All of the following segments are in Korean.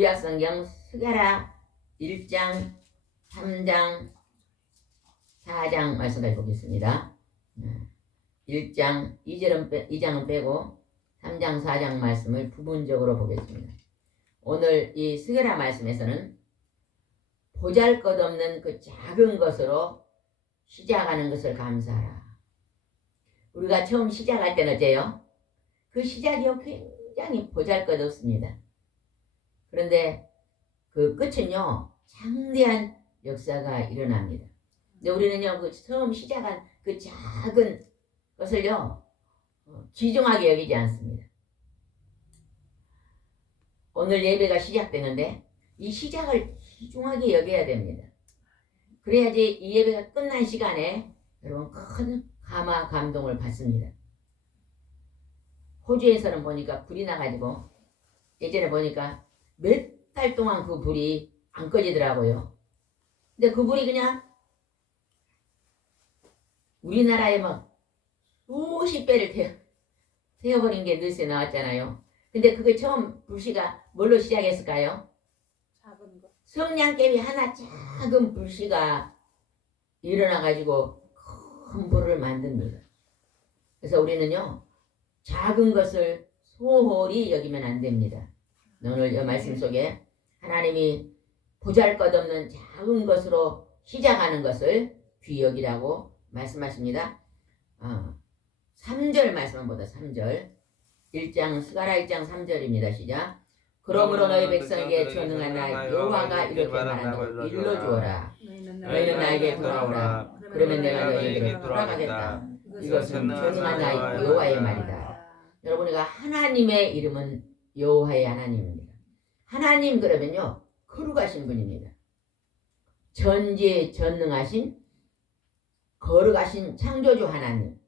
구약성경 스가랴 1장, 3장, 4장 말씀을 보겠습니다. 1장, 2장은 빼고 3장, 4장 말씀을 부분적으로 보겠습니다. 오늘 이 스가랴 말씀에서는 보잘것없는 그 작은 것으로 시작하는 것을 감사하라. 우리가 처음 시작할 때는 어때요? 그 시작이요 굉장히 보잘것없습니다. 그런데 그 끝은요 장대한 역사가 일어납니다. 근데 우리는요 그 처음 시작한 그 작은 것을요 귀중하게 여기지 않습니다. 오늘 예배가 시작되는데 이 시작을 귀중하게 여겨야 됩니다. 그래야지 이 예배가 끝난 시간에 여러분 큰 감화 감동을 받습니다. 호주에서는 보니까 불이 나가지고 예전에 보니까 몇 달 동안 그 불이 안 꺼지더라고요. 근데 그 불이 그냥 우리나라에 막 수십 배를 태워버린 게 뉴스에 나왔잖아요. 근데 그게 처음 불씨가 뭘로 시작했을까요? 작은 거. 성냥개비 하나 작은 불씨가 일어나가지고 큰 불을 만듭니다. 그래서 우리는요 작은 것을 소홀히 여기면 안 됩니다. 오늘 이 말씀 속에 하나님이 보잘것없는 작은 것으로 시작하는 것을 귀히 여기라고 말씀하십니다. 3절 말씀만 보다 3절 1장 스가랴 1장 3절입니다. 시작. 그러므로 너희 백성에게 전능한 나 여호와가 이렇게 말한다고 일러주어라. 너희는 나에게 돌아오라. 그러면 내가 너희에게 돌아가겠다. 이것은 전능한 나 여호와의 말이다. 여러분이가 하나님의 이름은 여호와의 하나님입니다. 하나님 그러면요 거룩하신 분입니다. 전지전능하신 거룩하신 창조주 하나님,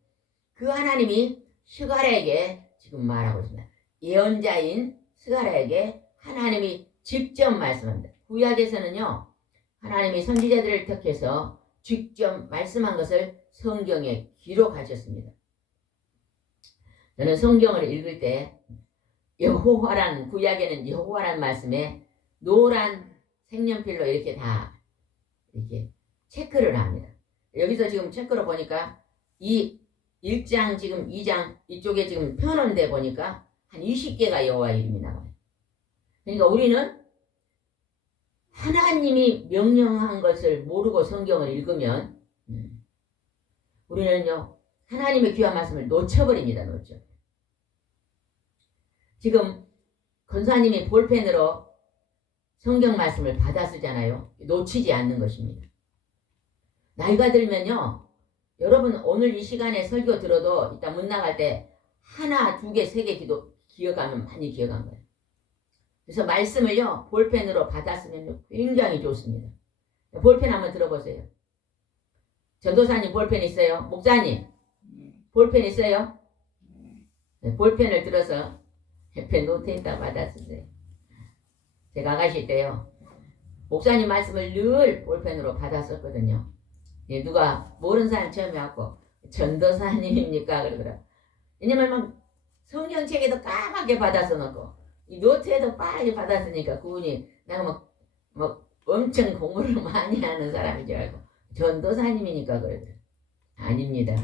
그 하나님이 스가랴에게 지금 말하고 있습니다. 예언자인 스가랴에게 하나님이 직접 말씀합니다. 구약에서는요 하나님이 선지자들을 택해서 직접 말씀한 것을 성경에 기록하셨습니다. 저는 성경을 읽을 때 여호와란 구약에는 여호와란 말씀에 노란 색연필로 이렇게 다 이렇게 체크를 합니다. 여기서 지금 체크를 보니까 이 1장 지금 2장 이쪽에 지금 펴놓은데 보니까 한 20개가 여호와 이름이 나와요. 그러니까 우리는 하나님이 명령한 것을 모르고 성경을 읽으면 우리는요 하나님의 귀한 말씀을 놓쳐버립니다. 놓쳐. 지금 권사님이 볼펜으로 성경 말씀을 받아 쓰잖아요. 놓치지 않는 것입니다. 나이가 들면요. 여러분 오늘 이 시간에 설교 들어도 이따 문 나갈 때 하나, 두 개, 세 개 기억하면 많이 기억한 거예요. 그래서 말씀을요. 볼펜으로 받아 쓰면 굉장히 좋습니다. 볼펜 한번 들어보세요. 전도사님 볼펜 있어요? 목사님 볼펜 있어요? 네, 볼펜을 들어서 옆에 노트에다 받아 쓰세요. 제가 가실 때요. 목사님 말씀을 늘 볼펜으로 받아 썼거든요. 예, 누가 모르는 사람 처음에 왔고 전도사님입니까? 그러더라. 왜냐면 막 성경책에도 까맣게 받아 써놓고 이 노트에도 빨리 받아 쓰니까 그분이 내가 막 엄청 공부를 많이 하는 사람인 줄 알고 전도사님이니까 그러더라. 아닙니다.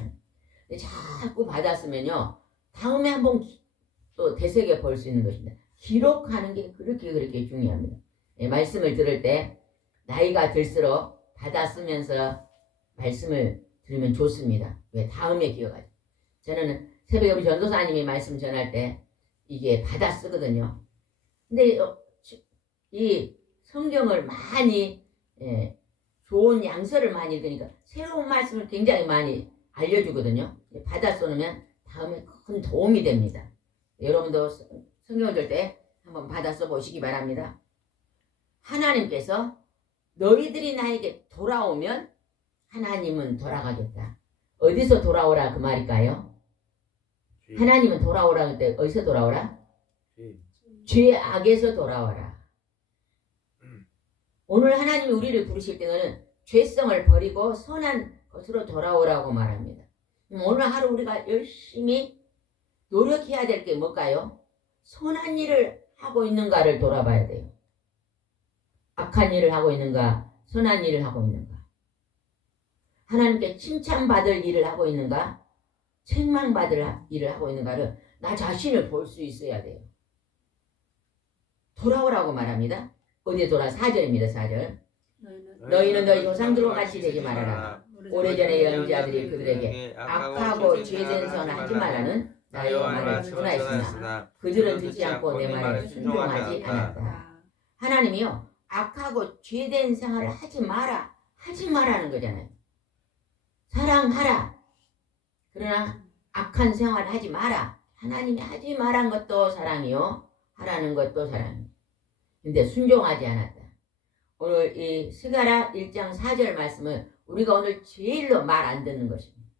자꾸 받아 쓰면요. 다음에 한번 또 되새겨 볼 수 있는 것입니다. 기록하는 게 그렇게 중요합니다. 예, 말씀을 들을 때 나이가 들수록 받아 쓰면서 말씀을 들으면 좋습니다. 왜? 다음에 기억하죠. 저는 새벽에 우리 전도사님이 말씀 전할 때 이게 받아 쓰거든요. 근데 이 성경을 많이 좋은 양서를 많이 읽으니까 새로운 말씀을 굉장히 많이 알려주거든요. 받아 써놓으면 다음에 큰 도움이 됩니다. 여러분도 성경을 들 때 한번 받아 써보시기 바랍니다. 하나님께서 너희들이 나에게 돌아오면 하나님은 돌아가겠다. 어디서 돌아오라 그 말일까요? 하나님은 돌아오라 할 때 어디서 돌아오라? 죄악에서 돌아와라. 오늘 하나님이 우리를 부르실 때는 죄성을 버리고 선한 것으로 돌아오라고 말합니다. 오늘 하루 우리가 열심히 노력해야 될 게 뭘까요? 선한 일을 하고 있는가를 돌아봐야 돼요. 악한 일을 하고 있는가? 선한 일을 하고 있는가? 하나님께 칭찬받을 일을 하고 있는가? 책망받을 일을 하고 있는가를 나 자신을 볼 수 있어야 돼요. 돌아오라고 말합니다. 어디에 돌아? 4절입니다. 4절. 너희는 너희 조상들과 같이 되지 말아라. 오래전에 연자들이 그들에게 악하고 죄된 선을 하지 말라는 나의 말을 전하였으나 그들은 듣지 않고 내 말에 순종하지 않았다. 하나님이요. 악하고 죄된 생활을 하지 마라. 하지 마라는 거잖아요. 사랑하라. 그러나 악한 생활을 하지 마라. 하나님이 하지 말란 것도 사랑이요. 하라는 것도 사랑이요. 근데 순종하지 않았다. 오늘 이 스가랴 1장 4절 말씀은 우리가 오늘 제일로 말 안 듣는 것입니다.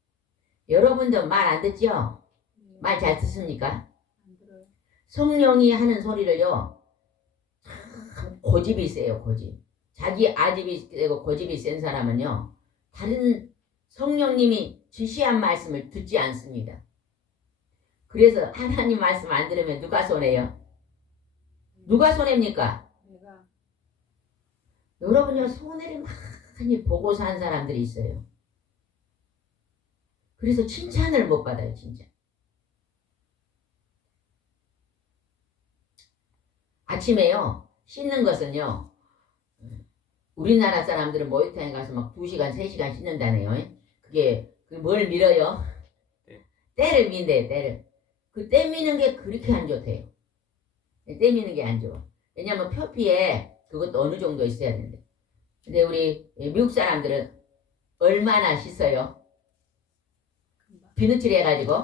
여러분도 말 안 듣죠? 말 잘 듣습니까? 성령이 하는 소리를요. 참 고집이 세요. 고집. 자기 아집이 세고 고집이 센 사람은요. 다른 성령님이 지시한 말씀을 듣지 않습니다. 그래서 하나님 말씀 안 들으면 누가 손해요? 누가 손해입니까? 여러분요 손해를 많이 보고 산 사람들이 있어요. 그래서 칭찬을 못 받아요. 진짜. 아침에요 씻는 것은요 우리나라 사람들은 목욕탕에 가서 막 2시간 3시간 씻는다네요. 그게 뭘 밀어요? 때를 민대요. 때를. 그 때 미는 게 그렇게 안 좋대요. 때 미는 게 안 좋아. 왜냐면 표피에 그것도 어느 정도 있어야 되는데. 근데 우리 미국 사람들은 얼마나 씻어요? 비누칠 해가지고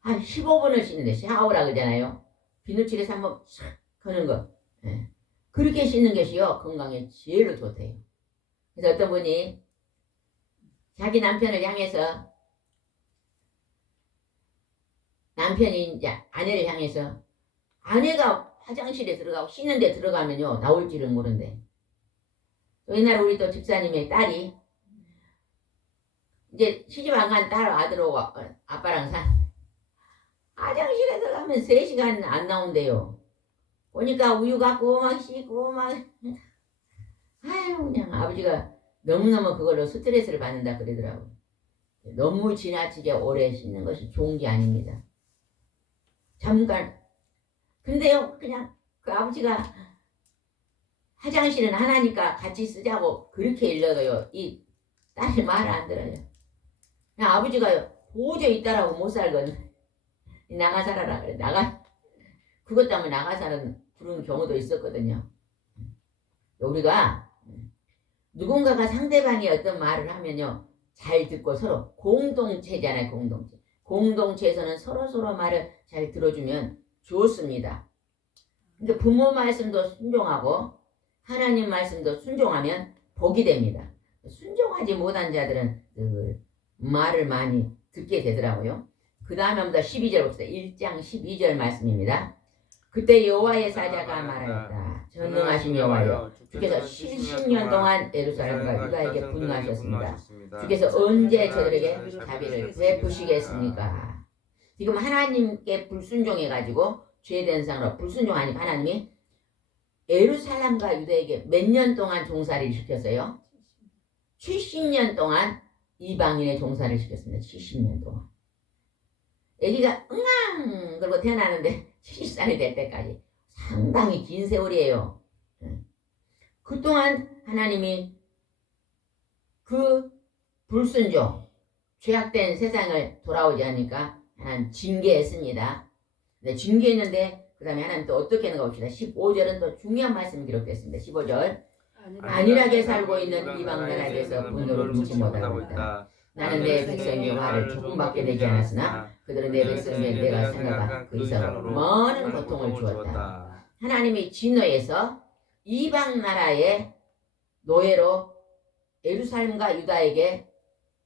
한 15분을 씻는데 샤워라 그러잖아요. 비누칠해서 한번 싹 하는 거. 예. 그렇게 씻는 것이요 건강에 제일로 좋대요. 그래서 어떤 분이 자기 남편을 향해서 남편이 이제 아내를 향해서 아내가 화장실에 들어가고 씻는 데 들어가면요 나올지는 모른대. 옛날에 우리 또 집사님의 딸이 이제 시집 안 간 딸 아들하고 아빠랑 화장실에 들어가면 3시간 안 나온대요. 보니까 우유 갖고 막 씻고 막 아유 그냥 아버지가 너무너무 그걸로 스트레스를 받는다 그러더라고요. 너무 지나치게 오래 씻는 것이 좋은 게 아닙니다. 잠깐 근데요 그냥 그 아버지가 화장실은 하나니까 같이 쓰자고 그렇게 일러도요 이 딸이 말을 안 들어요. 그냥 아버지가 도저히 이 딸하고 못 살거든. 나가 살아라 그래. 그것 때문에 나가 사는 부르는 경우도 있었거든요. 우리가 누군가가 상대방이 어떤 말을 하면요, 잘 듣고 서로 공동체잖아요. 공동체에서는 서로 말을 잘 들어주면 좋습니다. 그러니까 부모 말씀도 순종하고 하나님 말씀도 순종하면 복이 됩니다. 순종하지 못한 자들은 말을 많이 듣게 되더라고요. 그 다음에부터 12절 봅시다. 1장 12절 말씀입니다. 그때 여호와의 사자가 말하였다. 전능하신 여호와여, 주께서 70년 동안 예루살렘과 유다에게 분노하셨습니다. 주께서 언제 저들에게 자비를 베푸시겠습니까? 지금 하나님께 불순종해가지고 죄된 상으로 불순종하니까 하나님이 예루살렘과 유다에게 몇 년 동안 종살이를 시켰어요? 70년 동안 이방인의 종살이를 시켰습니다. 70년 동안. 애기가 응앙 그러고 태어나는데 70살이 될 때까지 상당히 긴 세월이에요. 그동안 하나님이 그 불순종, 죄악된 세상을 돌아오지 않으니까 하나님 징계했습니다. 네, 징계했는데 그 다음에 하나님 또 어떻게 하는가 봅시다. 15절은 또 중요한 말씀이 기록됐습니다. 15절 안일하게 살고 있는 이방 나라에 대해서 분노를 묻지 못하고 있다. 나는 내 백성의 말을 조금밖에 내지 않았으나 그들은 내 백성에게 내가 생각한 그 이상으로 많은 고통을 주었다. 하나님이 진노해서 이방 나라의 노예로 예루살렘과 유다에게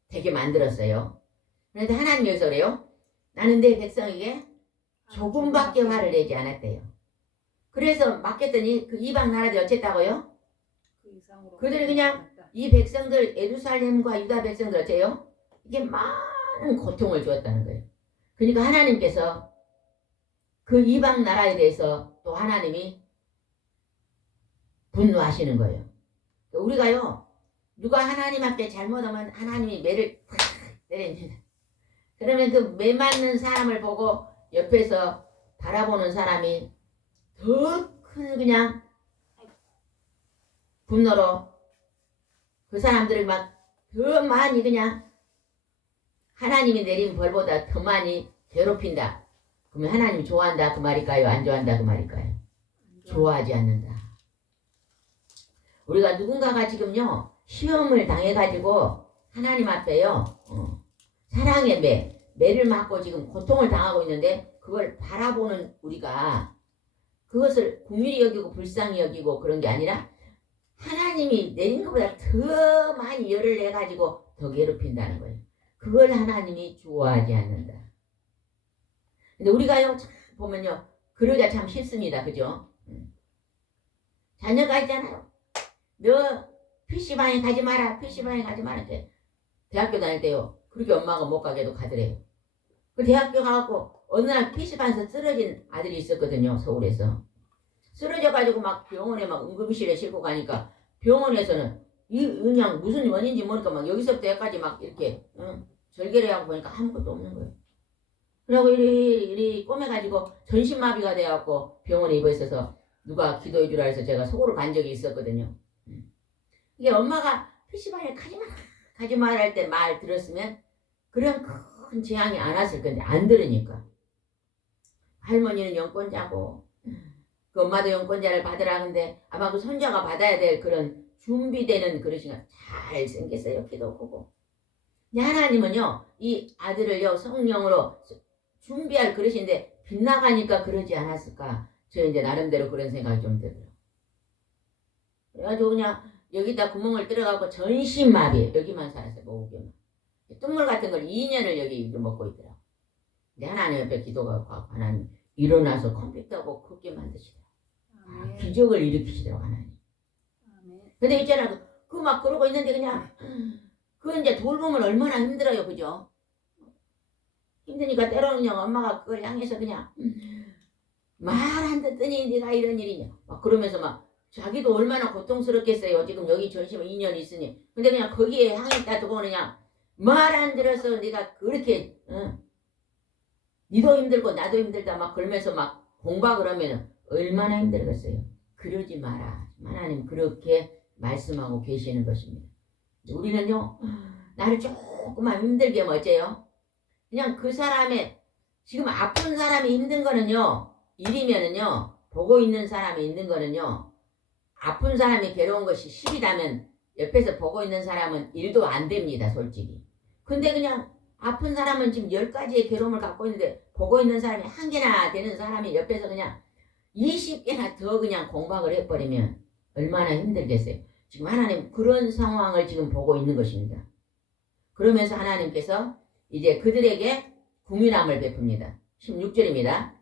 되게 만들었어요. 그런데 하나님이 여기서 그래요. 나는 내 백성에게 조금밖에 화를 내지 않았대요. 그래서 맡겼더니 그 이방 나라들이 어쨌다고요? 그들이 그냥 이 백성들 예루살렘과 유다 백성들 어째요? 이게 많은 고통을 주었다는 거예요. 그러니까 하나님께서 그 이방 나라에 대해서 또 하나님이 분노하시는 거예요. 우리가요, 누가 하나님 앞에 잘못하면 하나님이 매를 팍 때립니다. 그러면 그 매 맞는 사람을 보고 옆에서 바라보는 사람이 더 큰 그냥 분노로 그 사람들을 막 더 많이 그냥 하나님이 내린 벌보다 더 많이 괴롭힌다. 그러면 하나님 좋아한다 그 말일까요? 안 좋아한다 그 말일까요? 좋아하지 않는다. 우리가 누군가가 지금요 시험을 당해가지고 하나님 앞에요 사랑의 매를 맞고 지금 고통을 당하고 있는데 그걸 바라보는 우리가 그것을 긍휼히 여기고 불쌍히 여기고 그런 게 아니라 하나님이 내린 것보다 더 많이 열을 내가지고 더 괴롭힌다는 거예요. 그걸 하나님이 좋아하지 않는다. 근데 우리가요 보면요 그러기가 참 쉽습니다. 그죠? 자녀가 있잖아요. 너 PC방에 가지 마라. PC방에 가지 마라. 이렇게 대학교 다닐 때요. 그렇게 엄마가 못 가게도 가더래요. 그 대학교 가고 어느 날 PC방에서 쓰러진 아들이 있었거든요. 서울에서. 쓰러져가지고 막 병원에 막 응급실에 싣고 가니까 병원에서는 그냥 무슨 원인인지 모르니까 막 여기서부터 여기까지 막 이렇게 절개를 하고 보니까 아무것도 없는 거예요. 그러고 이리 꼬매가지고 전신마비가 돼갖고 병원에 입어 있어서 누가 기도해 주라 해서 제가 서울을 간 적이 있었거든요. 이게 엄마가 PC방에 가지 마라 할 때 말 들었으면 그런 큰 재앙이 안 왔을 건데 안 들으니까 할머니는 영권자고 그 엄마도 영권자를 받으라 근데 아마 그 손자가 받아야 될 그런 준비되는 그릇이가 잘 생겼어요. 기도 보고. 하나님은요 이 아들을요 성령으로 준비할 그릇인데 빗나가니까 그러지 않았을까. 저 이제 나름대로 그런 생각이 좀 들어요. 그래가지고 그냥 여기다 구멍을 뚫어갖고 전신마비 여기만 살았어요. 목에만. 뚱물 같은 걸 2년을 여기 먹고 있더라고. 근데 하나님 옆에 기도가 가고 하나님 일어나서 컴퓨터하고 크게 만드시더라고. 기적을 일으키시더라고 하나님. 근데 있잖아 그 막 그러고 있는데 그냥 그 이제 돌보면 얼마나 힘들어요. 그죠? 힘드니까 때로는 그냥 엄마가 그걸 향해서 그냥 말 안 듣더니 네가 이런 일이냐 막 그러면서 막 자기도 얼마나 고통스럽겠어요. 지금 여기 전심 2년 있으니. 근데 그냥 거기에 향했다 두고 그냥 말 안 들어서 네가 그렇게 니도 힘들고 나도 힘들다 막 그러면서 막 공박을 하면 얼마나 힘들겠어요. 그러지 마라. 하나님 그렇게 말씀하고 계시는 것입니다. 우리는요 나를 조금만 힘들게 하면 어째요? 그냥 그 사람의 지금 아픈 사람이 힘든 거는요. 일이면은요. 보고 있는 사람이 힘든 거는요. 아픈 사람이 괴로운 것이 10이라면 옆에서 보고 있는 사람은 1도 안 됩니다. 솔직히. 근데 그냥 아픈 사람은 지금 10가지의 괴로움을 갖고 있는데 보고 있는 사람이 1개나 되는 사람이 옆에서 그냥 20개나 더 그냥 공박을 해버리면 얼마나 힘들겠어요. 지금 하나님 그런 상황을 지금 보고 있는 것입니다. 그러면서 하나님께서 이제 그들에게 궁휼함을 베풉니다. 16절입니다.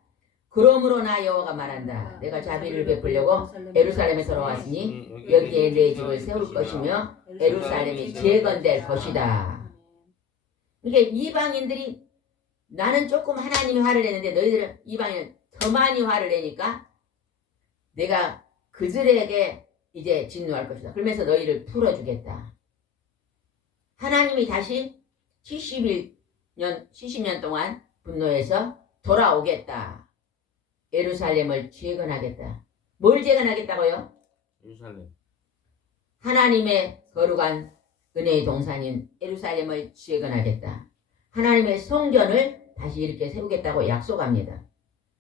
그러므로 나 여호와가 말한다. 내가 자비를 베풀려고 예루살렘에 돌아왔으니 여기에 내 집을 세울 것이며 예루살렘이 재건될 것이다. 이게 이방인들이 나는 조금 하나님이 화를 내는데 너희들은 이방인은 더 많이 화를 내니까 내가 그들에게 이제 진노할 것이다. 그러면서 너희를 풀어주겠다. 하나님이 다시 70년 동안 분노해서 돌아오겠다. 예루살렘을 재건하겠다. 뭘 재건하겠다고요? 예루살렘. 하나님의 거룩한 은혜의 동산인 예루살렘을 재건하겠다. 하나님의 성전을 다시 이렇게 세우겠다고 약속합니다.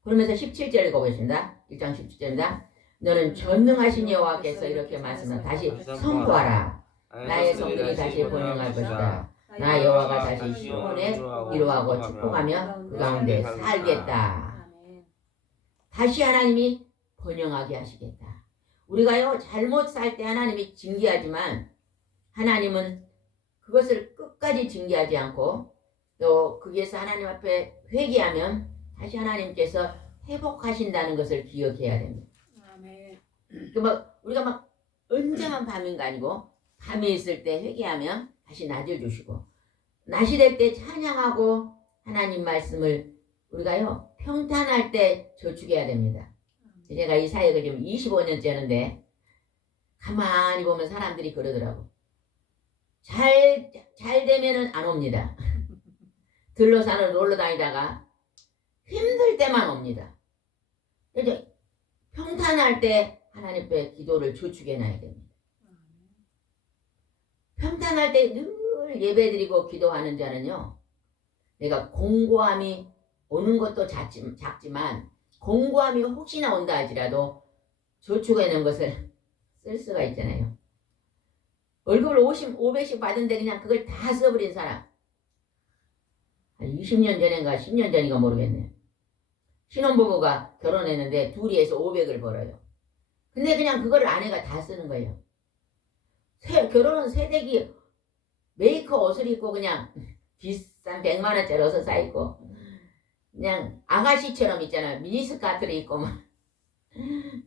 그러면서 17절 읽어보겠습니다. 1장 17절입니다. 너는 전능하신 여호와께서 이렇게 말씀을 다시 선포하라. 나의 성전이 다시 번영할 것이다. 나 여호와가 다시 시온에 위로하고 축복하며 그 가운데 살겠다. 다시 하나님이 번영하게 하시겠다. 우리가요 잘못 살 때 하나님이 징계하지만 하나님은 그것을 끝까지 징계하지 않고 또 거기에서 하나님 앞에 회개하면 다시 하나님께서 회복하신다는 것을 기억해야 됩니다. 우리가 막 언제만 밤인가 아니고 밤에 있을 때 회개하면 다시 낮을 주시고 낮이 될 때 찬양하고 하나님 말씀을 우리가요 평탄할 때 저축해야 됩니다. 제가 이 사역을 지금 25년째 하는데 가만히 보면 사람들이 그러더라고. 잘 되면은 안 옵니다. 들러산을 놀러 다니다가 힘들 때만 옵니다. 이제 평탄할 때 하나님 앞에 기도를 저축해놔야 됩니다. 평탄할 때 늘 예배드리고 기도하는 자는요. 내가 공고함이 오는 것도 작지만 공고함이 혹시나 온다 할지라도 저축해놓은 것을 쓸 수가 있잖아요. 월급을 500씩 받은데 그냥 그걸 다 써버린 사람. 한 20년 전인가 10년 전인가 모르겠네. 신혼부부가 결혼했는데 둘이 해서 500을 벌어요. 근데 그냥 그거를 아내가 다 쓰는 거예요. 결혼은 새댁이 메이커 옷을 입고 그냥 비싼 100만 원짜리 옷을 사입고 그냥 아가씨처럼 있잖아요. 미니스커트를 입고 막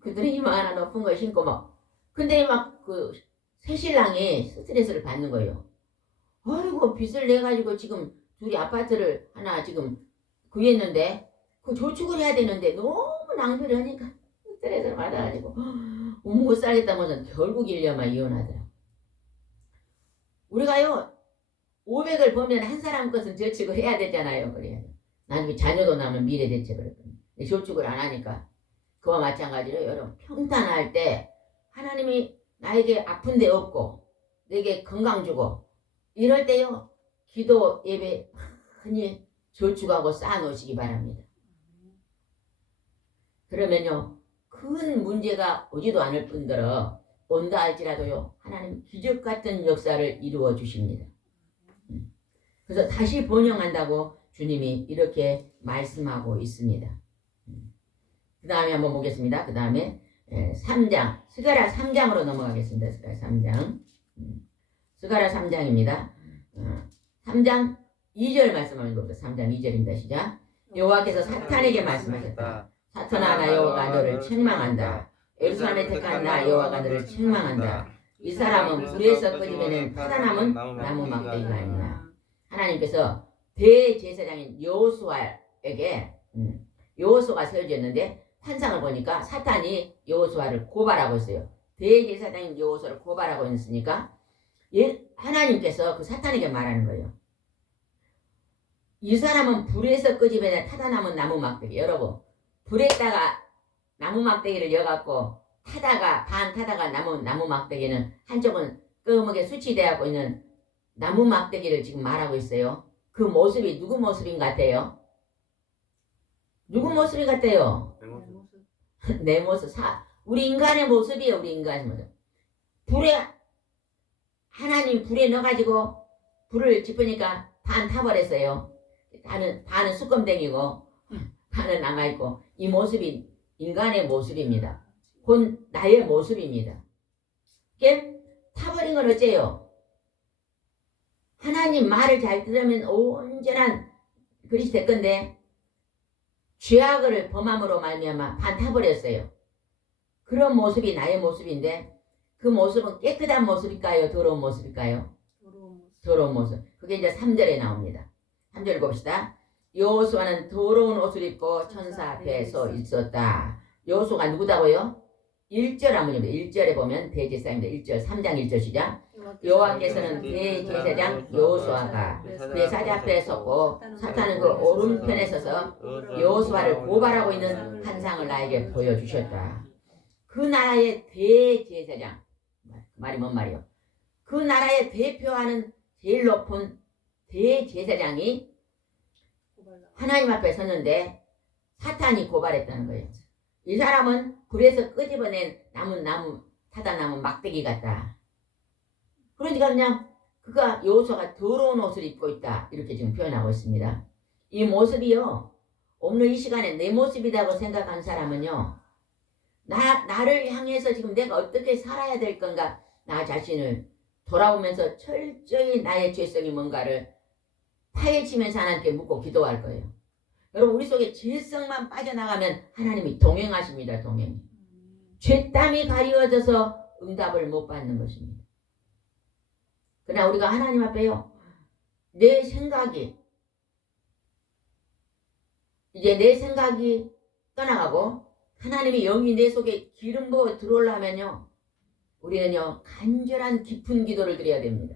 그들이 이만한 높은 거 신고 막 근데 막 그 새신랑이 스트레스를 받는 거예요. 아이고 빚을 내가지고 지금 둘이 아파트를 하나 지금 구했는데 그 저축을 해야 되는데 너무 낭비를 하니까 스트레스를 받아가지고 못 살겠다면서 결국 1년만 이혼하더라고. 우리가요 500을 보면 한 사람 것은 저축을 해야 되잖아요. 그래야 나중에 자녀도 나면 미래 대책을 저축을 안 하니까 그와 마찬가지로 여러분 평탄할 때 하나님이 나에게 아픈 데 없고 내게 건강 주고 이럴 때요 기도 예배 흔히 저축하고 쌓아놓으시기 바랍니다. 그러면요 큰 문제가 오지도 않을 뿐더러 온다 할지라도요 하나님 기적 같은 역사를 이루어 주십니다. 그래서 다시 번영한다고 주님이 이렇게 말씀하고 있습니다. 그 다음에 한번 보겠습니다. 그 다음에 3장 스가랴 3장으로 넘어가겠습니다. 스가랴 3장 스가랴 3장입니다. 3장 2절 말씀을 읽어보세요. 3장 2절입니다. 시작. 여호와께서 사탄에게 말씀하셨다. 사탄아 나 여호와가 너를 책망한다. 예루살렘에 택한 나 여호와가 너를 책망한다. 이 사람은 불에서 끄집어낸 타다남은 나무 막대기가 아니냐. 하나님께서 대제사장인 여호수아에게 여호수아가 세워졌는데 환상을 보니까 사탄이 여호수아를 고발하고 있어요. 대제사장인 여호수아를 고발하고 있으니까 하나님께서 그 사탄에게 말하는 거예요. 이 사람은 불에서 끄집어낸 타다남은 나무 막대기. 여러분 불에다가 나무 막대기를 여갖고 반 타다가 나무 막대기는 한쪽은 끄먹에 수치되어 있는 나무 막대기를 지금 말하고 있어요. 그 모습이 누구 모습인 것 같아요? 누구 모습이 같아요? 내 모습. 내 모습. 우리 인간의 모습이에요. 우리 인간의 모습. 불에 하나님이 불에 넣어가지고 불을 지프니까 반 타버렸어요. 반은 수검댕이고 반은 남아있고 이 모습이 인간의 모습입니다. 곧 나의 모습입니다. 이게 타버린 건 어째요? 하나님 말을 잘 들으면 온전한 그릇이 될 건데 죄악을 범함으로 말미암아 반 타버렸어요. 그런 모습이 나의 모습인데 그 모습은 깨끗한 모습일까요? 더러운 모습일까요? 더러운 모습. 그게 이제 3절에 나옵니다. 3절 봅시다. 여호수아는 더러운 옷을 입고 천사 앞에 서 있었다. 여호수아가 누구다고요? 1절 한문입니다. 1절에 보면 대제사장입니다. 1절 3장 1절 시작. 여호와께서는 대제사장 여호수아가 그의 사자 앞에 섰고 사탄은 그 오른편에 서서 여호수아를 고발하고 있는 환상을 나에게 보여주셨다. 그 나라의 대제사장, 말이 뭔 말이요? 그 나라의 대표하는 제일 높은 대제사장이 하나님 앞에 섰는데 사탄이 고발했다는 거예요. 이 사람은 불에서 끄집어낸 타다나무 막대기 같다. 그러니까 그냥 그가 여호수아가 더러운 옷을 입고 있다. 이렇게 지금 표현하고 있습니다. 이 모습이요. 오늘 이 시간에 내 모습이라고 생각한 사람은요. 나를 향해서 지금 내가 어떻게 살아야 될 건가 나 자신을 돌아보면서 철저히 나의 죄성이 뭔가를 파헤치면서 하나님께 묻고 기도할 거예요. 여러분 우리 속에 죄성만 빠져나가면 하나님이 동행하십니다. 동행. 죄땀이 가리워져서 응답을 못 받는 것입니다. 그러나 우리가 하나님 앞에요. 내 생각이 떠나가고 하나님의 영이 내 속에 기름 부어 들어오려면요. 우리는요. 간절한 깊은 기도를 드려야 됩니다.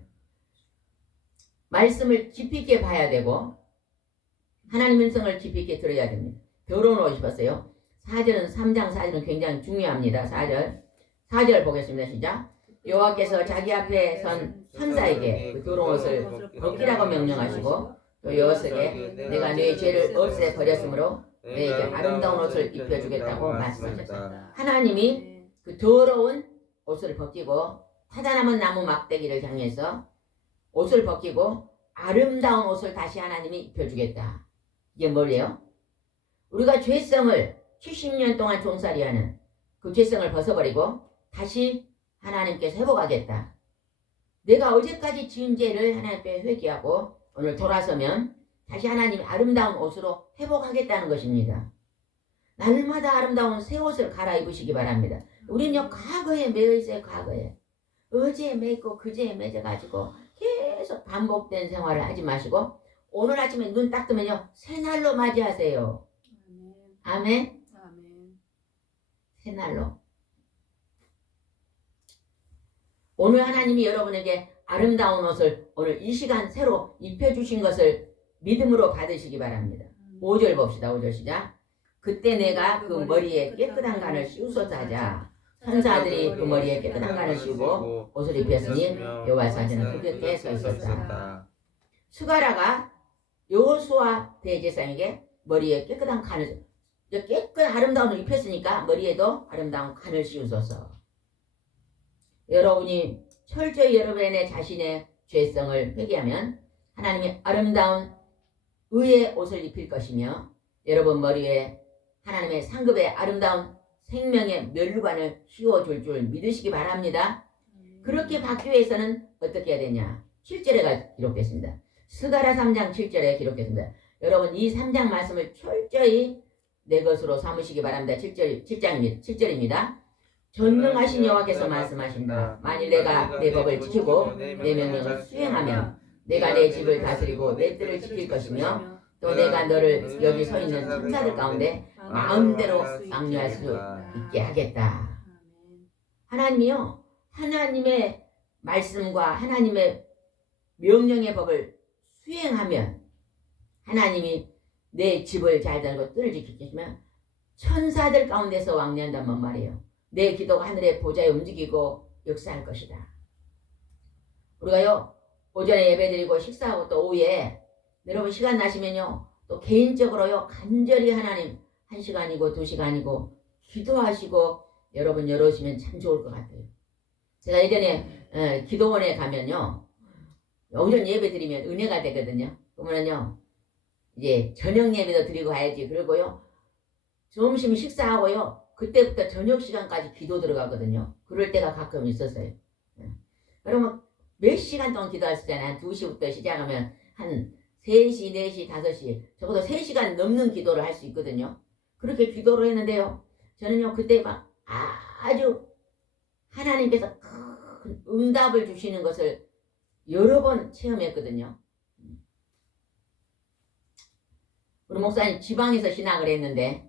말씀을 깊이 있게 봐야 되고 하나님의 음성을 깊이 있게 들어야 됩니다. 더러운 옷 입었어요. 4절은 3장 4절은 굉장히 중요합니다. 4절 보겠습니다. 시작. 여호와께서 자기 앞에 선 천사에게 그 더러운 옷을 벗기라고 명령하시고 또 여호수아에게 내가 네 죄를 없애 버렸으므로 내게 아름다운 옷을 입혀주겠다고 말씀하셨다. 하나님이 그 더러운 옷을 벗기고 타다남은 나무 막대기를 향해서 옷을 벗기고 아름다운 옷을 다시 하나님이 입혀주겠다. 이게 뭐예요? 우리가 죄성을 70년 동안 종살이하는 그 죄성을 벗어버리고 다시 하나님께서 회복하겠다. 내가 어제까지 지은 죄를 하나님께 회개하고 오늘 돌아서면 다시 하나님이 아름다운 옷으로 회복하겠다는 것입니다. 날마다 아름다운 새 옷을 갈아입으시기 바랍니다. 우리는요 과거에 매여 있어요. 과거에 어제에 매고 그제에 매져가지고 계속 반복된 생활을 하지 마시고 오늘 아침에 눈 딱 뜨면요 새날로 맞이하세요. 아멘. 새날로. 오늘 하나님이 여러분에게 아름다운 옷을 오늘 이 시간 새로 입혀주신 것을 믿음으로 받으시기 바랍니다. 5절 봅시다. 5절 시작. 그때 내가 그 머리에 깨끗한 간을 씌우소서 하자. 천사들이 그 머리에 깨끗한 간을 씌우고 옷을 입혔으니 여호와의 사자는 그렇게 서 있었다. 스가랴가 여호수아 대제사장에게 머리에 깨끗한 간을 아름다운 옷을 입혔으니까 머리에도 아름다운 간을 씌우소서. 여러분이 철저히 여러분의 자신의 죄성을 회개하면 하나님이 아름다운 의의 옷을 입힐 것이며 여러분 머리에 하나님의 상급의 아름다운 생명의 면류관을 씌워줄 줄 믿으시기 바랍니다. 그렇게 받기 위해서는 어떻게 해야 되냐? 7절에 기록됐습니다. 스가랴 3장 7절에 기록됐습니다. 여러분 이 3장 말씀을 철저히 내 것으로 삼으시기 바랍니다. 7절입니다. 전능하신 여호와께서 말씀하신다. 만일 내가 내 법을 지키고 내 명령을 수행하면 내가 내 집을 다스리고 내 뜰을 지킬 것이며 또 내가 너를 여기 서 있는 천사들 가운데 마음대로 왕래할 수 있게 하겠다. 하나님이요. 하나님의 말씀과 하나님의 명령의 법을 수행하면 하나님이 내 집을 잘 다스리고 뜰을 지키시면 천사들 가운데서 왕래한단 말이에요. 내 기도가 하늘의 보좌에 움직이고 역사할 것이다. 우리가요 오전에 예배드리고 식사하고 또 오후에 여러분 시간 나시면요 또 개인적으로요 간절히 하나님 1시간이고 2시간이고 기도하시고 여러분 열어오시면 참 좋을 것 같아요. 제가 예전에 기도원에 가면요 오전 예배 드리면 은혜가 되거든요. 그러면요 이제 저녁 예배도 드리고 가야지. 그리고요 점심 식사하고요 그때부터 저녁 시간까지 기도 들어가거든요. 그럴 때가 가끔 있었어요. 그러면 몇 시간 동안 기도할 수 있잖아요. 한 2시부터 시작하면 한 3시, 4시, 5시 적어도 3시간 넘는 기도를 할 수 있거든요. 그렇게 기도를 했는데요. 저는요 그때 막 아주 하나님께서 큰 응답을 주시는 것을 여러 번 체험했거든요. 우리 목사님 지방에서 신학을 했는데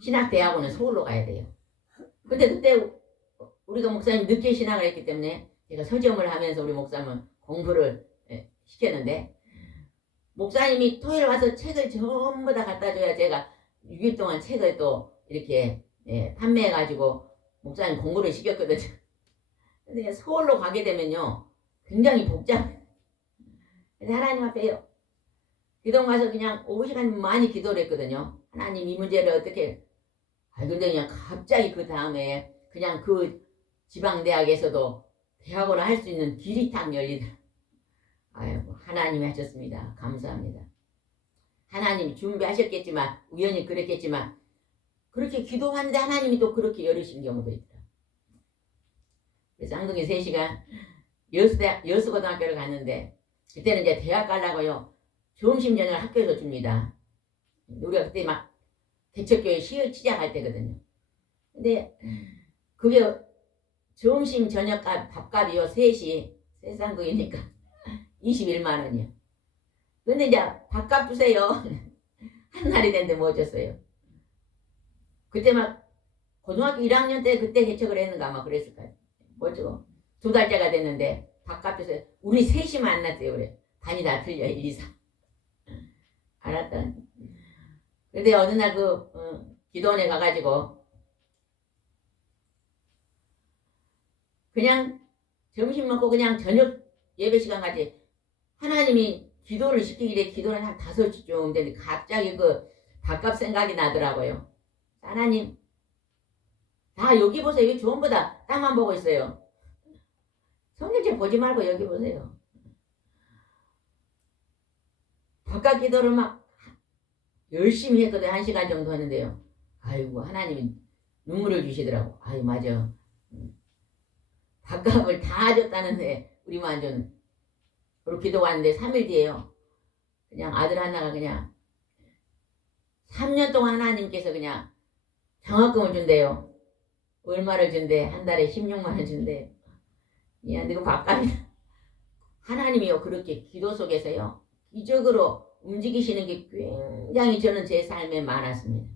신학대학원은 서울로 가야 돼요. 근데 그때 우리가 목사님 늦게 신학을 했기 때문에 제가 서점을 하면서 우리 목사님은 공부를 시켰는데 목사님이 토요일 와서 책을 전부 다 갖다 줘야 제가 6일 동안 책을 또 이렇게 판매해가지고 목사님 공부를 시켰거든요. 근데 서울로 가게 되면요 굉장히 복잡해요. 그래서 하나님 앞에요 기도 가서 그냥 5시간 많이 기도를 했거든요. 하나님 이 문제를 어떻게 근데 그냥 갑자기 그 다음에 그냥 그 지방대학에서도 대학원을 할 수 있는 길이 탁 열리더라고요. 아이고 하나님이 하셨습니다. 감사합니다. 하나님이 준비하셨겠지만 우연히 그랬겠지만 그렇게 기도하는데 하나님이 또 그렇게 열으신 경우도 있더라고요. 그래서 쌍둥이 3시간 여수고등학교를 갔는데 그때는 이제 대학 가려고요 점심 저녁을 학교에서 줍니다. 우리가 그때 막 개척교회 시작할 때거든요. 근데 그게 점심 저녁 밥값이요 3시 세 쌍둥이니까 21만 원이요. 근데 이제 밥값 주세요. 한 날이 됐는데 뭐 줬어요. 그때 막 고등학교 1학년 때 그때 개척을 했는가 아마 그랬을 거예요. 뭐죠? 2달째가 됐는데 밥값 주세요. 우리 셋이 만났대요. 그래. 반이 다 틀려. 1, 2, 3. 알았다. 근데 어느 날 기도원에 가가지고 그냥 점심 먹고 그냥 저녁 예배 시간까지 하나님이 기도를 시키기에 기도를 한 5시쯤 되는데 갑자기 그 밥값 생각이 나더라고요. 하나님 다 여기 보세요. 여기 전부 다 땅만 보고 있어요. 성경책 보지 말고 여기 보세요. 밥값 기도를 막 열심히 했거든요. 1시간 정도 하는데요. 아이고 하나님이 눈물을 주시더라고. 아유 맞아. 밥값을 다 줬다는데 우리 완전 그리고 기도 왔는데 3일 뒤에요. 그냥 아들 하나가 그냥 3년 동안 하나님께서 그냥 장학금을 준대요. 얼마를 준대? 한 달에 16만 원 준대요. 야, 이거 밥값이다. 하나님이요 그렇게 기도 속에서요 기적으로 움직이시는 게 굉장히 저는 제 삶에 많았습니다.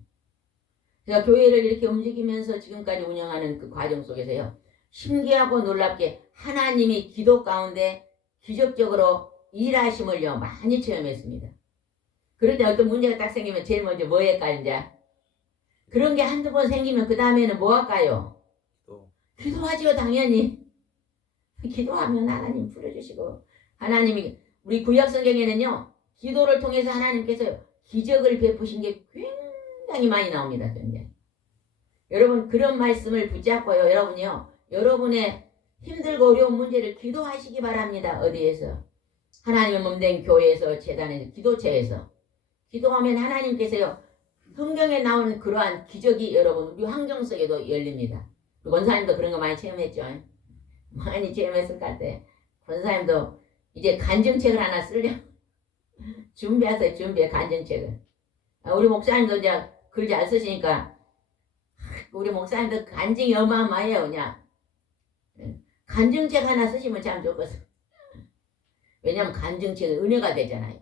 제가 교회를 이렇게 움직이면서 지금까지 운영하는 그 과정 속에서요 신기하고 놀랍게 하나님이 기도 가운데 기적적으로 일하심을요 많이 체험했습니다. 그럴 때 어떤 문제가 딱 생기면 제일 먼저 뭐 할까 이제 그런 게 한두 번 생기면 그 다음에는 뭐 할까요? 기도하지요 당연히. 기도하면 하나님 풀어주시고 하나님이 우리 구약 성경에는요 기도를 통해서 하나님께서 기적을 베푸신 게 굉장히 많이 나옵니다. 굉장히. 여러분 그런 말씀을 붙잡고요 여러분요 여러분의 힘들고 어려운 문제를 기도하시기 바랍니다. 어디에서? 하나님의 몸된 교회에서 재단에서 기도체에서 기도하면 하나님께서요 성경에 나오는 그러한 기적이 여러분 우리 환경 속에도 열립니다. 권사님도 그런 거 많이 체험했죠. 많이 체험했을 것 같아. 권사님도 이제 간증책을 하나 쓰려 준비하세요. 준비해 간증책을. 우리 목사님도 이제 글 잘 쓰시니까 우리 목사님도 간증이 어마어마해요. 그냥 간증책 하나 쓰시면 참 좋겠어. 왜냐면 간증책은 은혜가 되잖아요.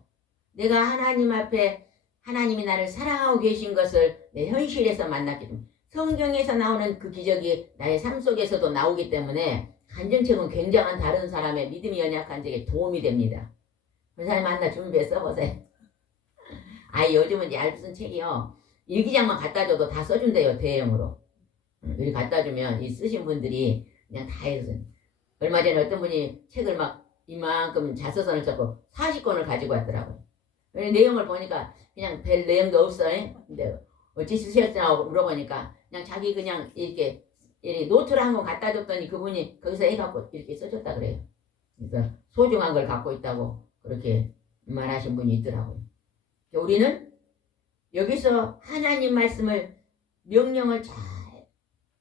내가 하나님 앞에 하나님이 나를 사랑하고 계신 것을 내 현실에서 만났기 때문에 성경에서 나오는 그 기적이 나의 삶 속에서도 나오기 때문에 간증책은 굉장한 다른 사람의 믿음이 연약한 적에 도움이 됩니다. 권사님 하나 준비해 써보세요. 요즘은 얇은 책이요. 일기장만 갖다 줘도 다 써준대요. 대형으로. 이렇게 갖다 주면 이 쓰신 분들이 그냥 다 해서. 얼마 전에 어떤 분이 책을 막 이만큼 자서전을 썼고 40권을 가지고 왔더라고요. 내용을 보니까 그냥 별 내용도 없어. 근데 어찌 쓰셨냐고 물어보니까 그냥 자기 그냥 이렇게 노트를 한 권 갖다 줬더니 그분이 거기서 해갖고 이렇게 써줬다 그래요. 그래서 소중한 걸 갖고 있다고 그렇게 말하신 분이 있더라고요. 우리는 여기서 하나님 말씀을 명령을 잘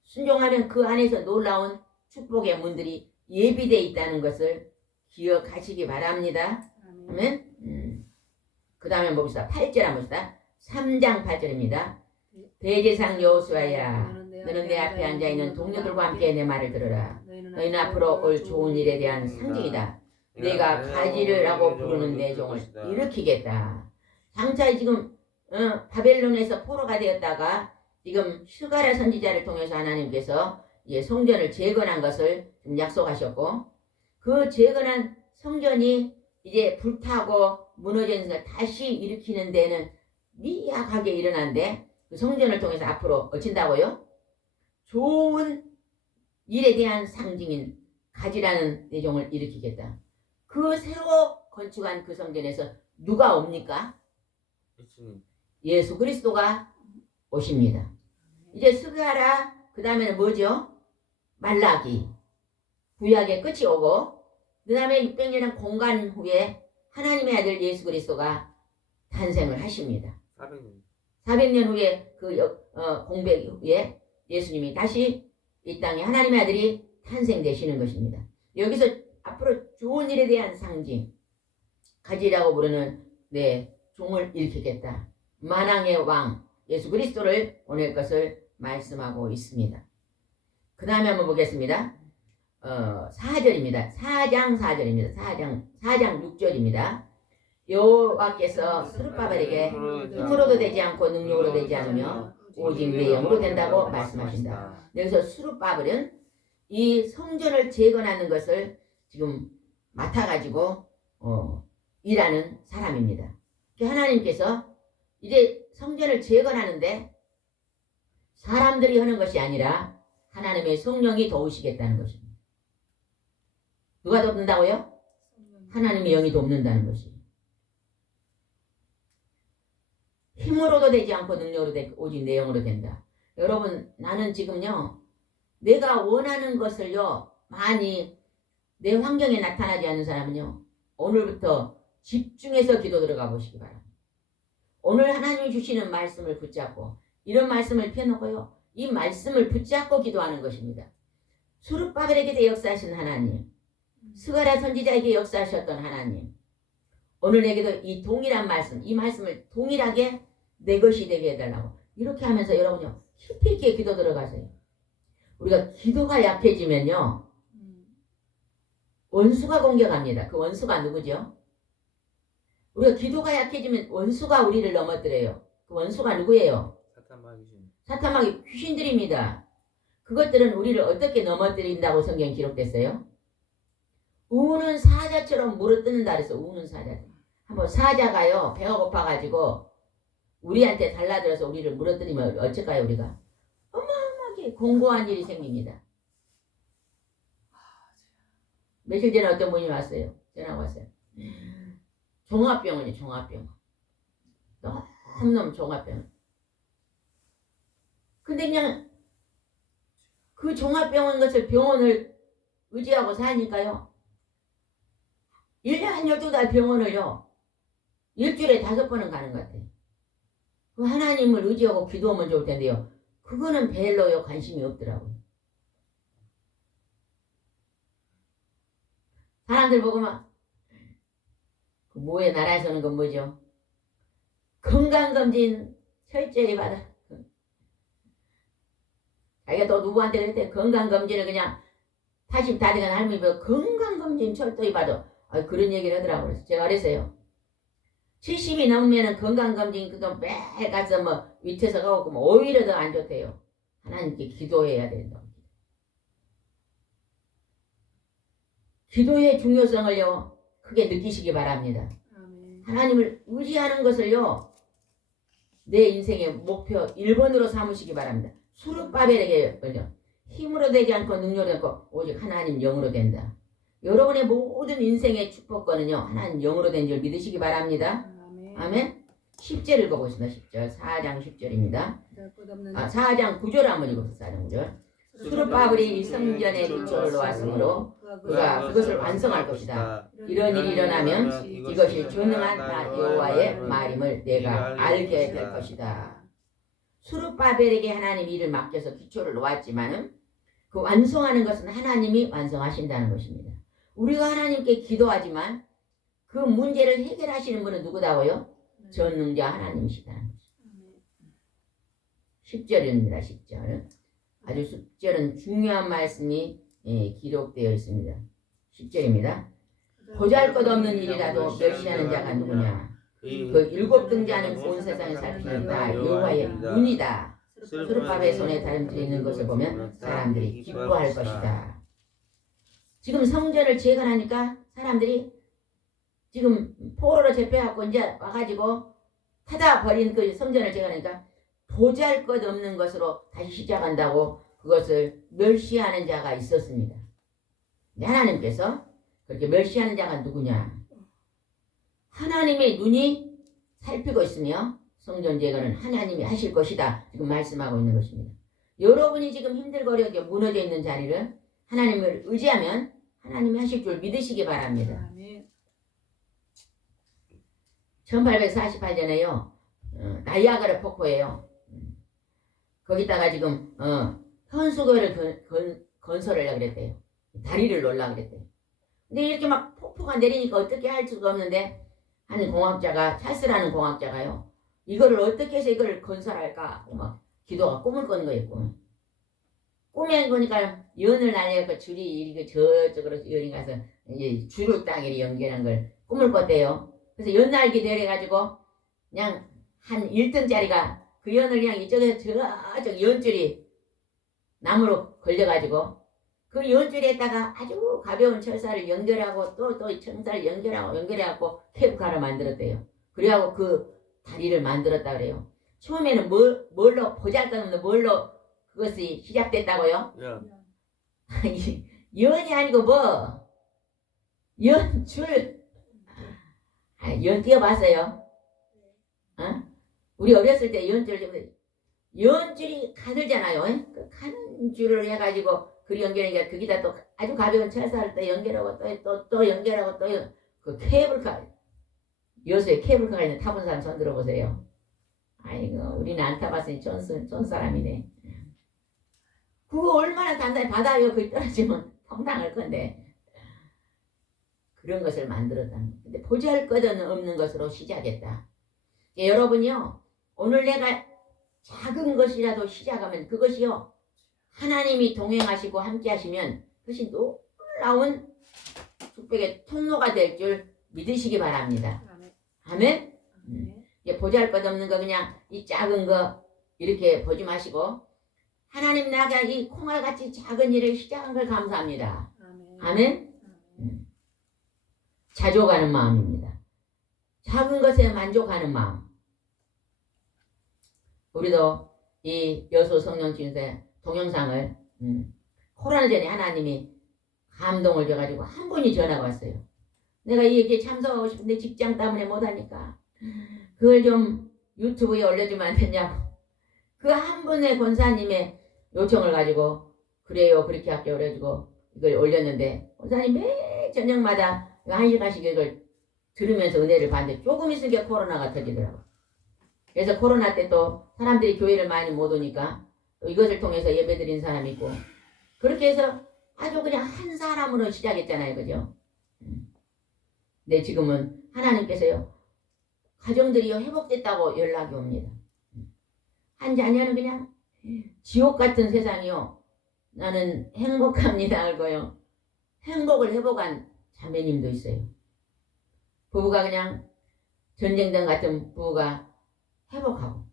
순종하면 그 안에서 놀라운 축복의 문들이 예비되어 있다는 것을 기억하시기 바랍니다. 아멘. 그 다음에 봅시다. 8절 한번 봅시다. 3장 8절입니다. 대제사장 여호수아야 너는 내 앞에 앉아있는 동료들과 함께 내 말을 들으라. 너희는 앞으로 올 좋은 일에 대한 상징이다. 내가 가지르라고 부르는 내 종을 일으키겠다. 장차 지금 바벨론에서 포로가 되었다가 지금 스가랴 선지자를 통해서 하나님께서 성전을 재건한 것을 약속하셨고, 그 재건한 성전이 이제 불타고 무너진 것을 다시 일으키는 데는 미약하게 일어난데, 그 성전을 통해서 앞으로 어친다고요? 좋은 일에 대한 상징인 가지라는 내 종을 일으키겠다. 그 새로 건축한 그 성전에서 누가 옵니까? 예수 그리스도가 오십니다. 이제 스가랴, 그 다음에는 뭐죠? 말라기, 구약의 끝이 오고, 그 다음에 600년의 공간 후에 하나님의 아들 예수 그리스도가 탄생을 하십니다. 400년 후에 그 공백 후에 예수님이 다시 이 땅에 하나님의 아들이 탄생되시는 것입니다. 여기서 앞으로 좋은 일에 대한 상징, 가지라고 부르는 내 종을 일으키겠다. 만왕의 왕 예수 그리스도를 보낼 것을 말씀하고 있습니다. 그 다음에 한번 보겠습니다. 4절입니다. 4장 4절입니다. 4장 6절입니다. 여호와께서 스룹바벨에게 힘으로도 되지 않고 능력으로 되지 않으며 오직 내 영으로 된다고 말씀하신다. 여기서 스룹바벨은 이 성전을 재건하는 것을 지금 맡아가지고 일하는 사람입니다. 하나님께서 이제 성전을 재건하는데 사람들이 하는 것이 아니라 하나님의 성령이 도우시겠다는 것입니다. 누가 돕는다고요? 하나님의 영이 돕는다는 것입니다. 힘으로도 되지 않고 능력으로 되고 오직 내 영으로 된다. 여러분, 나는 지금요, 내가 원하는 것을요, 많이 내 환경에 나타나지 않는 사람은요, 오늘부터 집중해서 기도 들어가 보시기 바랍니다. 오늘 하나님이 주시는 말씀을 붙잡고, 이런 말씀을 펴놓고요, 이 말씀을 붙잡고 기도하는 것입니다. 스룹바벨에게 역사하신 하나님, 스가랴 선지자에게 역사하셨던 하나님, 오늘 내게도 이 동일한 말씀, 이 말씀을 동일하게 내 것이 되게 해달라고. 이렇게 하면서 여러분요, 깊이 있게 기도 들어가세요. 우리가 기도가 약해지면요, 원수가 공격합니다. 그 원수가 누구죠? 우리가 기도가 약해지면 원수가 우리를 넘어뜨려요. 그 원수가 누구예요? 사탄마귀 귀신들입니다. 그것들은 우리를 어떻게 넘어뜨린다고 성경에 기록됐어요? 우는 사자처럼 물어뜯는다 그래서 우는 사자. 한번 사자가요, 배가 고파가지고 우리한테 달라들어서 우리를 물어뜯으면 어쩔까요? 우리가 어마어마하게 공고한 일이 생깁니다. 며칠 전에 어떤 분이 왔어요. 전화 왔어요. 종합병원이에요. 종합병원. 너무 종합병원. 근데 그냥 그 종합병원 것을 병원을 의지하고 사니까요, 1년 한 12달 병원을요, 일주일에 5번은 가는 것 같아요. 그 하나님을 의지하고 기도하면 좋을 텐데요, 그거는 별로요 관심이 없더라고요. 사람들 보고 막 그 뭐에 나라에서는 건 뭐죠? 건강검진 철저히 받아. 자기가 또 누구한테 그랬대. 건강검진을 그냥 80 다 돼간 할머니가 건강검진 철저히 받아. 그런 얘기를 하더라고요. 그래서 제가 그랬어요. 70이 넘으면은 건강검진 그거 매일 가서 뭐 밑에서 가고 뭐 오히려 더 안 좋대요. 하나님께 기도해야 된다. 기도의 중요성을요, 크게 느끼시기 바랍니다. 하나님을 의지하는 것을요, 내 인생의 목표 1번으로 삼으시기 바랍니다. 스룹바벨에게 힘으로 되지 않고 능력으로 되고 오직 하나님 영으로 된다. 여러분의 모든 인생의 축복권은요, 하나님 영으로 된 줄 믿으시기 바랍니다. 아멘. 10절 읽어보겠습니다. 10절 4장 10절입니다. 4장 9절 한번 읽어보세요. 4장 9절. 수르바벨이 이 성전에 기초를 놓았으므로 그가 그것을 완성할 것이다. 이런 일이 일어나면 이것이 전능한 나 여호와의 말임을 내가 알게 될 것이다. 수르바벨에게 하나님이 일을 맡겨서 기초를 놓았지만은 그 완성하는 것은 하나님이 완성하신다는 것입니다. 우리가 하나님께 기도하지만 그 문제를 해결하시는 분은 누구다고요? 전능자 하나님이시다는 거죠. 10절입니다. 10절. 아주 10절은 중요한 말씀이 기록되어 있습니다. 10절입니다. 보잘것없는 일이라도 멸시하는 자가 누구냐? 그 7 등자는 온 세상에 살피는 나 여호와의 눈이다. 수르바벨 손에 다름질이 있는 것을 보면 사람들이 기뻐할 것이다. 지금 성전을 재건하니까 사람들이 지금 포로로 잡혀갖고 이제 와가지고 타다 버린 그 성전을 재건하니까 보잘것없는 것으로 다시 시작한다고 그것을 멸시하는 자가 있었습니다. 하나님께서 그렇게 멸시하는 자가 누구냐? 하나님의 눈이 살피고 있으며 성전 재건은 하나님이 하실 것이다. 지금 말씀하고 있는 것입니다. 여러분이 지금 힘들거려 무너져 있는 자리를 하나님을 의지하면 하나님이 하실 줄 믿으시기 바랍니다. 1848년에요. 나이아가라 폭포예요. 거기다가 지금 현수교를 건설을 하려고 그랬대요. 다리를 놓으려고 그랬대요. 근데 이렇게 막 폭포가 내리니까 어떻게 할 수가 없는데 한 공학자가 찰스라는 공학자가요. 이거를 어떻게 해서 이걸 건설할까 하고 막 기도가 꿈을 꾼 거예요. 꿈에 보니까 연을 날려서 줄이 이렇게 저쪽으로 연이 가서 이제 줄을 땅에 연결한 걸 꿈을 꿨대요. 그래서 연날기 내려가지고 그냥 한 1등짜리가 그 연을 그냥 이쪽에서 저쪽 연줄이 나무로 걸려가지고 그 연줄에다가 아주 가벼운 철사를 연결하고 또 철사를 연결해갖고 케이블카를 만들었대요. 그래갖고 그 다리를 만들었다 그래요. 처음에는 뭘로 보잘것없는 뭘로 그것이 시작됐다고요? 연이 아니고 뭐 연줄 연 띄어봤어요? 어? 우리 어렸을 때 연줄이 가늘잖아요. 그 가는 줄을 해가지고 그 연결하니까 거기다 또 아주 가벼운 철사를 또 연결하고 또 연결하고 또 그 케이블카 여수에 케이블카가 있는 타본 사람 손 들어보세요. 아이고 우리는 안 타봤으니 촌 사람이네. 그거 얼마나 단단히 바다 옆에 떨어지면 성당할 건데 그런 것을 만들었다는 거예요. 근데 보잘것없는 것으로 시작했다. 여러분이요 오늘 내가 작은 것이라도 시작하면 그것이요 하나님이 동행하시고 함께 하시면 그것이 놀라운 축복의 통로가 될 줄 믿으시기 바랍니다. 아멘? 보잘것없는 거 그냥 이 작은 거 이렇게 보지 마시고 하나님 나가 이 콩알같이 작은 일을 시작한 걸 감사합니다. 아멘? 자족하는 마음입니다. 작은 것에 만족하는 마음. 우리도 이 여수 성령진세 동영상을 코로나 전에 하나님이 감동을 줘가지고 한 분이 전화가 왔어요. 내가 이 얘기에 참석하고 싶은데 직장 때문에 못하니까 그걸 좀 유튜브에 올려주면 안 되냐고. 그 한 분의 권사님의 요청을 가지고 그래요 그렇게 할게요 그래가지고 이걸 올렸는데 권사님 매 저녁마다 1시간씩 이걸 들으면서 은혜를 받는데 조금 있으니까 코로나가 터지더라고요. 그래서 코로나 때 또 사람들이 교회를 많이 못 오니까 또 이것을 통해서 예배드린 사람이 있고 그렇게 해서 아주 그냥 한 사람으로 시작했잖아요. 그죠? 근데 지금은 하나님께서요 가정들이 회복됐다고 연락이 옵니다. 한 자녀는 그냥 지옥 같은 세상이요 나는 행복합니다 하고요 행복을 회복한 자매님도 있어요. 부부가 그냥 전쟁장 같은 부부가 회복하고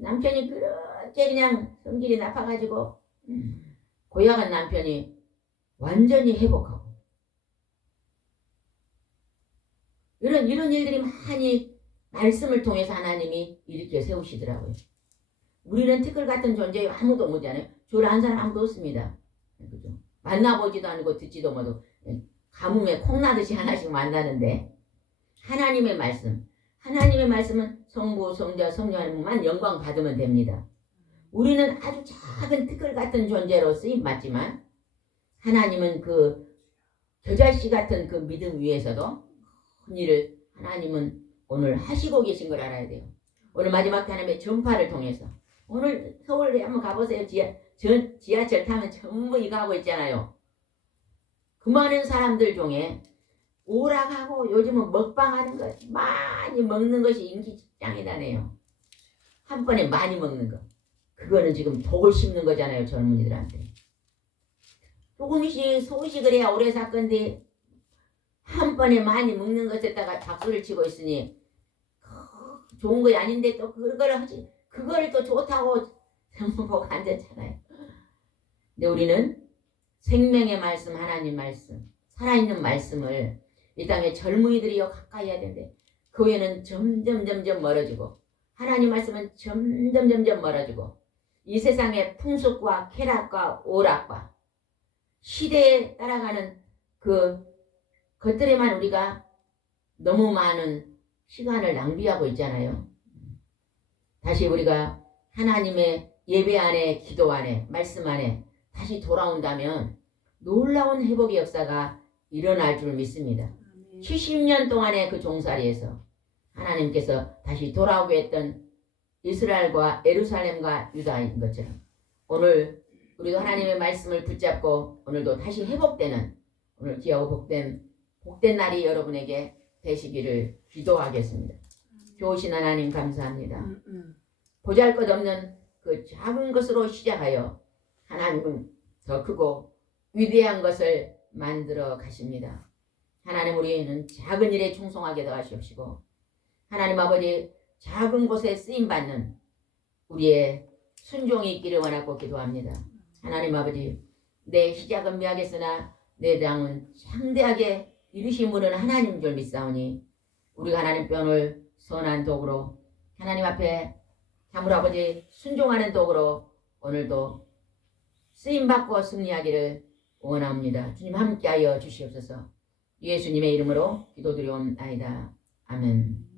남편이 그렇게 그냥 성질이 나빠가지고 고약한 남편이 완전히 회복하고 이런 일들이 많이 말씀을 통해서 하나님이 이렇게 세우시더라고요. 우리는 티끌 같은 존재예요. 아무도 모르지 않아요. 저를 한 사람 아무도 없습니다. 그죠? 만나보지도 않고 듣지도 못하고 가뭄에 콩나듯이 하나씩 만나는데 하나님의 말씀 하나님의 말씀은 성부, 성자, 성령만 영광 받으면 됩니다. 우리는 아주 작은 티끌 같은 존재로 쓰임 받지만 하나님은 그 겨자씨 같은 그 믿음 위에서도 큰 일을 하나님은 오늘 하시고 계신 걸 알아야 돼요. 오늘 마지막 하나님의 전파를 통해서 오늘 서울에 한번 가보세요. 지하철 타면 전부 이거 하고 있잖아요. 그 많은 사람들 중에 오락하고 요즘은 먹방하는 거 많이 먹는 것이 인기짱이다네요. 한 번에 많이 먹는 거. 그거는 지금 독을 심는 거잖아요. 젊은이들한테. 조금씩 소식을 해야 오래 살 건데 한 번에 많이 먹는 것에다가 박수를 치고 있으니 좋은 거 아닌데 또 그거를 하지. 그거를 또 좋다고 보고 앉았잖아요. 근데 우리는 생명의 말씀, 하나님 말씀, 살아있는 말씀을 이 땅에 젊은이들이요 가까이 해야 되는데 그 외에는 점점 멀어지고 하나님 말씀은 점점 멀어지고 이 세상의 풍속과 쾌락과 오락과 시대에 따라가는 그 것들에만 우리가 너무 많은 시간을 낭비하고 있잖아요. 다시 우리가 하나님의 예배 안에, 기도 안에, 말씀 안에 다시 돌아온다면 놀라운 회복의 역사가 일어날 줄 믿습니다. 70년 동안의 그 종살이에서 하나님께서 다시 돌아오게 했던 이스라엘과 예루살렘과 유다인 것처럼 오늘 우리도 하나님의 말씀을 붙잡고 오늘도 다시 회복되는 오늘 귀하고 복된 날이 여러분에게 되시기를 기도하겠습니다. 좋으신 하나님 감사합니다. 보잘것없는 그 작은 것으로 시작하여 하나님은 더 크고 위대한 것을 만들어 가십니다. 하나님 우리는 작은 일에 충성하게 더하시옵시고 하나님 아버지 작은 곳에 쓰임받는 우리의 순종이 있기를 원하고 기도합니다. 하나님 아버지 내 시작은 미하겠으나 내 장은 창대하게 이루신 분은 하나님 줄 믿사오니 우리가 하나님 편을 선한 도구로 하나님 앞에 참으로 아버지 순종하는 도구로 오늘도 쓰임받고 승리하기를 원합니다. 주님 함께하여 주시옵소서. 예수님의 이름으로 기도드리옵나이다. 아멘.